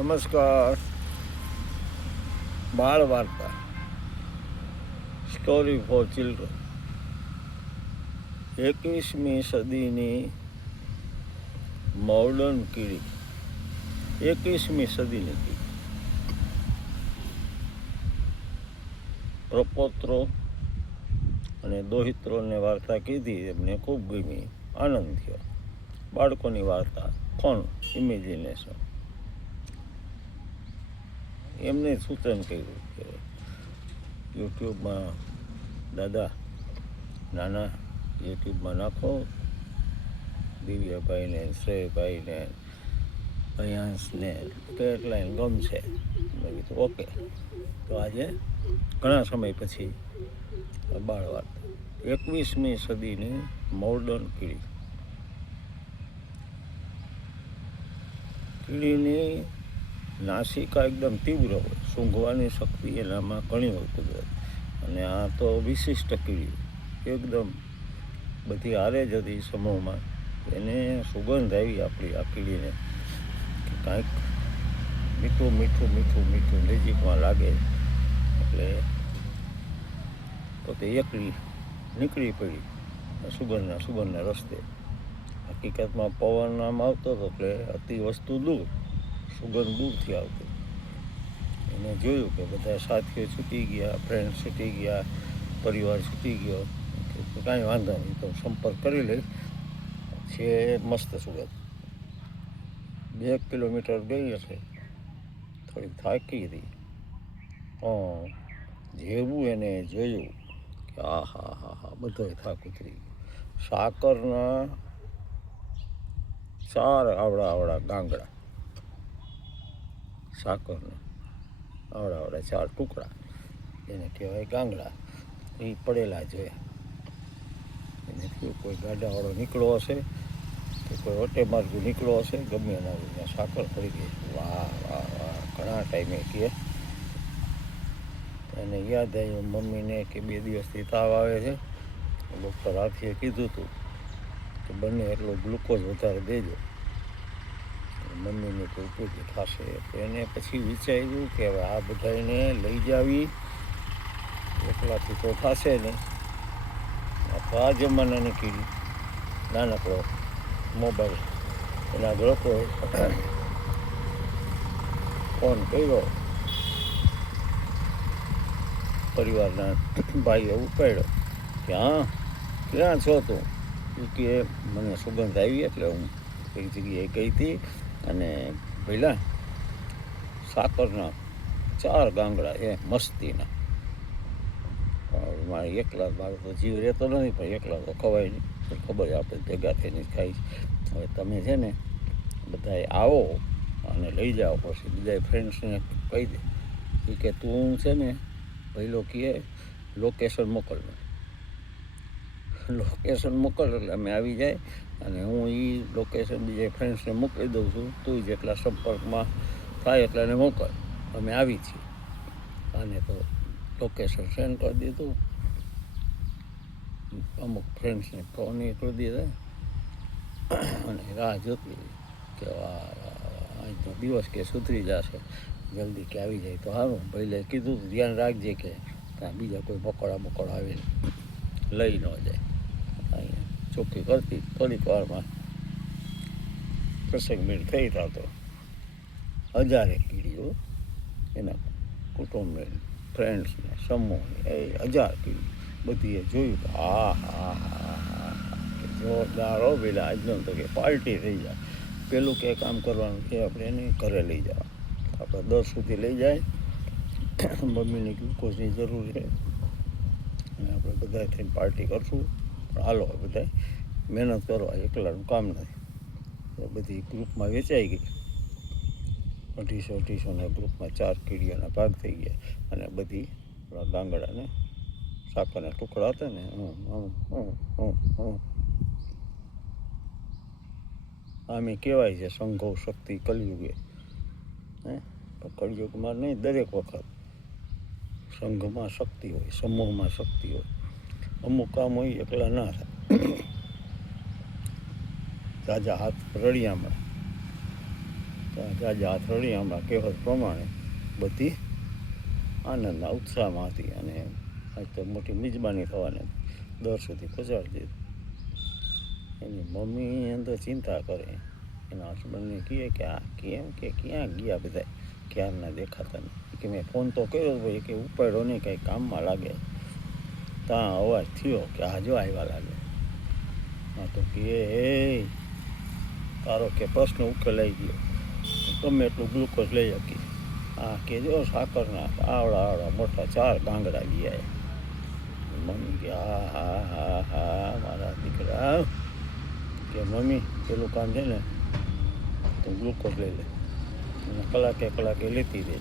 નમસ્કાર. બાળ વાર્તા, સ્ટોરી ફોર ચિલ્ડ્રન. 21મી સદીની મોડર્ન કીડી. 21મી સદીની કીડી. પ્રપોત્રો અને દોહિત્રોને વાર્તા કીધી, એમને ખૂબ ગમી, આનંદ થયો. બાળકોની વાર્તા, કોણ ઇમેજિનેશન. એમને સૂચન કર્યું કે યુટ્યુબમાં દાદા નાના યુટ્યુબમાં નાખો, દિવ્યાભાઈને, શ્રેયભાઈને, અયાંશને કેટલાય ગમશે. મેં કીધું ઓકે. તો આજે ઘણા સમય પછી બાળ વાર્તા, 21મી સદીની મોડર્ન કીડી. કીડીની નાસિકા એકદમ તીવ્ર હોય, સૂંઘવાની શક્તિ એનામાં ઘણી હોય કુદરત. અને આ તો વિશિષ્ટ કીડી, એકદમ બધી હારે જ હતી સમૂહમાં. એને સુગંધ આવી આપણી આ કીડીને કે કાંઈક મીઠું મીઠું મીઠું મીઠું નજીકમાં લાગે. એટલે પોતે એકલી નીકળી પડી સુગંધના રસ્તે. હકીકતમાં પવન આમ આવતો હતો એટલે હતી વસ્તુ દૂર, સુગંધ દૂરથી આવતી. એને જોયું કે બધા સાથીઓ છૂટી ગયા, ફ્રેન્ડ છૂટી ગયા, પરિવાર છૂટી ગયો. કાંઈ વાંધો નહીં, તો સંપર્ક કરી લઈ. છે મસ્ત સુગંધ. 2 કિલોમીટર ગઈ હશે, થોડીક થાકી હતી. જેવું એને જોયું કે આ હા હા હા, બધોય થાક ઉતરી ગયો. સાકરના 4 આવડા ગાંગડા, સાકરના આવડા 4 ટુકડા, એને કહેવાય ગાંગડા. એ પડેલા જોયા. એને થયું કોઈ ગાડાવાળો નીકળો હશે કે કોઈ ઓટે માર્ગું નીકળો હશે, ગમે એના સાકર પડી ગઈ. વાહ વાહ વાહ, ઘણા ટાઈમે કહે. એને યાદ આવ્યું મમ્મીને કે 2 દિવસથી તાવ આવે છે. ડૉક્ટર હાથીએ કીધું હતું કે બંને એટલો ગ્લુકોઝ વધારે દેજો, મમ્મીને તો ઉપયોગી થશે. એને પછી વિચાર્યું કે હવે આ બધાને લઈ જાવી એકલાથી તો થશે નહીં. આ જમાનાની કીડી, નાનકડો મોબાઈલ એના આગળ હતો. ફોન કર્યો, પરિવારના ભાઈએ ઉપાડ્યો કે હા ક્યાં છો તું? કે મને સુગંધ આવી એટલે હું કઈ જગ્યાએ ગઈ હતી અને પહેલાં સાકરના 4 ગાંગડા એ મસ્તીના. મારે એકલા, મારો તો જીવ રહેતો નથી, પણ એકલા તો ખવાય નહીં. ખબર આપણે ભેગા થઈને ખાઈ. હવે તમે છે ને બધાએ આવો અને લઈ જાઓ. પછી બધા ફ્રેન્ડ્સને કહી દે કે તું છે ને પહેલો કહે લોકેશન મોકલ એટલે અમે આવી જાય. અને હું એ લોકેશન બીજા ફ્રેન્ડ્સને મોકલી દઉં છું. તું જેટલા સંપર્કમાં થાય એટલા એને મોકલ, અમે આવી છીએ. આને તો લોકેશન સેન્ડ કરી દીધું. અમુક ફ્રેન્ડ્સને ફોન એ કરી દીધા અને રાહ જોતી કે આજનો દિવસ કે સુધરી જશે, જલ્દી કે આવી જાય તો સારું. પહેલે કીધું ધ્યાન રાખજે કે ત્યાં બીજા કોઈ બકોડા આવીને લઈ ન જાય. અહીંયા ચોખ્ખી કરતી. થોડીક વારમાં 10 મિનિટ થઈ તો 1000 કીડીઓ એના કુટુંબને, ફ્રેન્ડ્સને, સમૂહને, એ 1000 કીડી બધીએ જોયું તો હા હા હા હા કે જોરદાર હો પેલા. આજનો તો કે પાર્ટી થઈ જાય. પેલું કે કામ કરવાનું કે આપણે એને ઘરે લઈ જવા. આપણે 10 સુધી લઈ જાય. મમ્મીની ગ્લુકોઝની જરૂર છે અને આપણે બધા થઈને પાર્ટી કરશું. પણ હાલો બધા મહેનત કરવા, એકલાનું કામ નથી. તો બધી ગ્રુપમાં વેચાઈ ગઈ. 250-250ના ગ્રુપમાં 4 કીડીઓના ભાગ થઈ ગયા. અને બધી ગાંગડાને સાકરના ટુકડા હતા ને આમે કહેવાય છે સંઘો શક્તિ કલયુગે. કલયુગમાં નહીં, દરેક વખત સંઘમાં શક્તિ હોય, સમૂહમાં શક્તિ હોય. અમુક કામ હોય એકલા ના થાય. ઝાઝા હાથ રળિયામણા. ત્યાં જાજા હાથ રડી હમણાં કહેવત પ્રમાણે બધી આનંદના ઉત્સાહમાં હતી અને આજ તો મોટી મિજબાની થવાને દર સુધી પહોંચાડી દીધું. એની મમ્મી અંદર ચિંતા કરે, એના હસબન્ડને કહે કે આ કેમ કે ક્યાં ગયા બધા ક્યારના દેખાતા નહીં. કે મેં ફોન તો કર્યો ભાઈ કે ઉપાડ્યો નહીં, કંઈ કામમાં લાગે. ત્યાં અવાજ થયો કે આ જો આવ્યા લાગે. હા તો કે એ તારો કે પ્રશ્ન ઉકેલાઈ ગયો, ગમે એટલું ગ્લુકોઝ લઈ શકી. હા કે જો સાકરના આવડા મોટા 4 ગાંગડા ગયા. મમ્મી કે હા હા હા હા મારા દીકરા કે મમ્મી પેલું કામ છે ને તું ગ્લુકોઝ લઈ લે અને કલાકે લેતી રહે.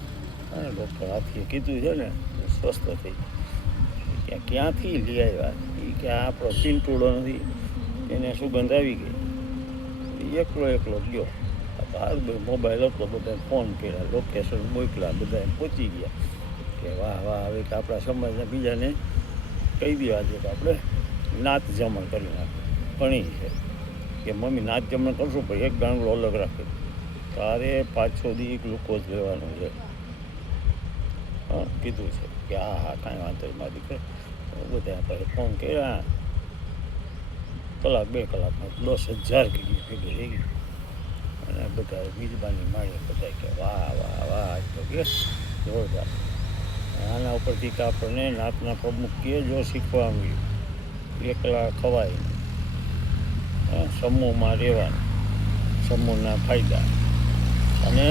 અને ડૉક્ટર હાથીએ કીધું છે ને સ્વસ્થ થઈ. કે ક્યાંથી લઈ આવ્યા? એ કે આપણો પિન્ટુડો નથી, એને સુગંધ આવી ગઈ. એકલો ગયો. હાલ મોબાઈલ હતો, બધાને ફોન કર્યા, લોકેશન મોકલ્યા, બધા પહોંચી ગયા. કે વાહ વાહ, હવે કે આપણા સમાજના બીજાને કહી દેવા છે કે આપણે નાત જમણ કરી નાખે. ઘણી છે કે મમ્મી નાત જમણ કરશું પણ એક ગાંગડો અલગ રાખે, તારે 5-6 દી ગ્લુકોઝ લેવાનું છે. હા કીધું છે કે હા કાંઈ વાંધો નહીં મારી દીકરે. બધા આપણે ફોન કર્યા, કલાક 2 કલાકમાં 10,000 કીધી ભેગી થઈ ગઈ. અને બધા મિજબાની માણી, બધા કે વાહ વાહ વાહ આજ તો કે જોરદાર. આના ઉપરથી કે આપણને નાતના પ્રમુખ કે જો શીખવા મળ્યું, એકલા ખવાય, સમૂહમાં રહેવાનું, સમૂહના ફાયદા અને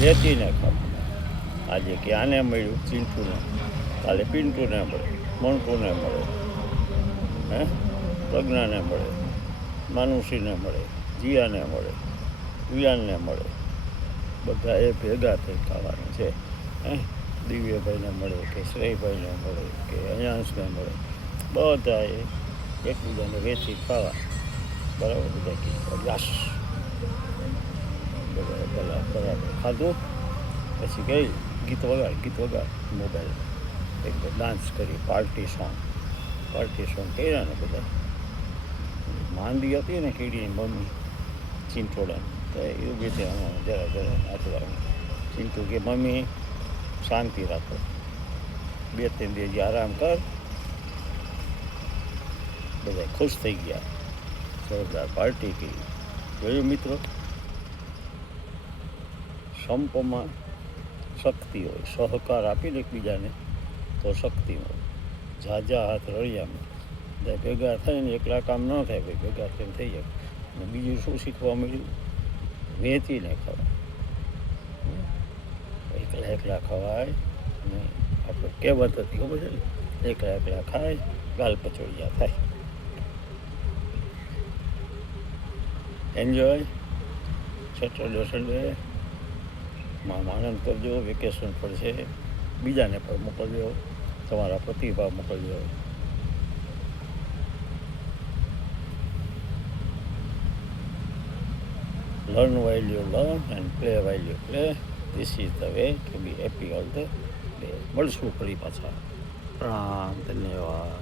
વેચીને ખાવું. આજે કે આને મળ્યું ચિંટુને, કાલે પિન્ટુને મળે, મોન્ટુને મળે, પ્રજ્ઞાને મળે, માનુષીને મળે, જીયાને મળે, વિયાનને મળે. બધા એ ભેગા થઈ ખાવાનું છે. દિવ્યભાઈને મળે કે શ્રેયભાઈને મળે કે અયાંશને મળે, બધા એ એકબીજાને વેચી ખાવા. બરાબર, બધા કે યસ. બધા બરાબર ખાધું. પછી ગઈ ગીત વગાડ મોબાઈલ એક ડાન્સ કરી, પાર્ટી સોંગ કર્યા ને બધા. માંદી હતી ને કીડીની મમ્મી ચિંટોડાની, તો એવું બી છે જરા નાચવાનું. ચિંટુ કે મમ્મી શાંતિ રાખો, 2-3 દિવસ આરામ કર. બધા ખુશ થઈ ગયા, જોરદાર પાર્ટી કરી. જોયું મિત્રો, સંપમાં શક્તિ હોય, સહકાર આપીને એકબીજાને તો શક્તિ મળે. ઝાઝા હાથ રળિયામાં બધા ભેગા થઈને એકલા કામ ન થાય, ભાઈ ભેગા થઈને થઈ જાય. અને બીજું શું શીખવા મળ્યું? વેચીને ખવાય, એકલા ખવાય નહીં. આપણે કહેવત હતી ખબર છે ને, એકલા ખાય ગાલ પચોડિયા થાય. એન્જોય સેટરડે સન્ડે માં આનંદ કરજો. વેકેશન પડશે, બીજાને પણ મોકલજો, તમારા પ્રતિભાવ મોકલજો. Learn while you learn and play while you play. This is the way to be happy all the day. મળશું ફરી પાછા. પ્રણામ, ધન્યવાદ.